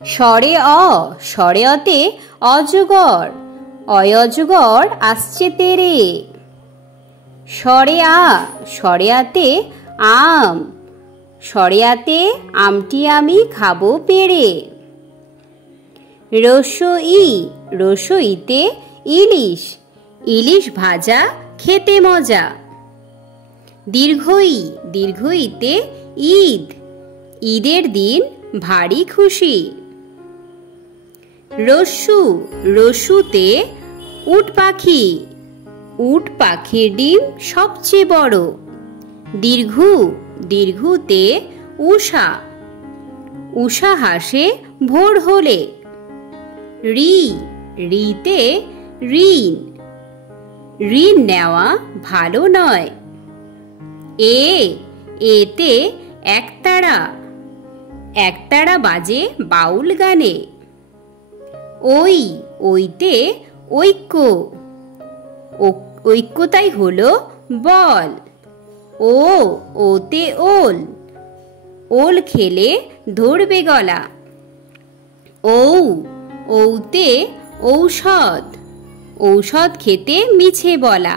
স্বরে স্বরে অতে অজগর, অজগর আসছে তেরে। স্বরে স্বরে আতে আম, স্বরে আতে আমটি আমি খাবো পেড়ে। রসইতে ইলিশ, ইলিশ ভাজা খেতে মজা। দীর্ঘইতে ঈদ, ঈদের দিন ভারী খুশি। রস্যুতে উট পাখি, উট পাখির ডিম সবচেয়ে বড়। দীর্ঘুতে উষা, উষা হাসে ভোর হলে। ঋতে ঋণ, ঋণ নেওয়া ভালো নয়। এতে একতারা, একতারা বাজে বাউল গানে। ওইতে ঐক্য, ঐক্যতাই হলো বল। ওতে ওল, ওল খেলে ধরবে গলা। ঔতে ঔষধ, ঔষধ খেতে মিছে বলা।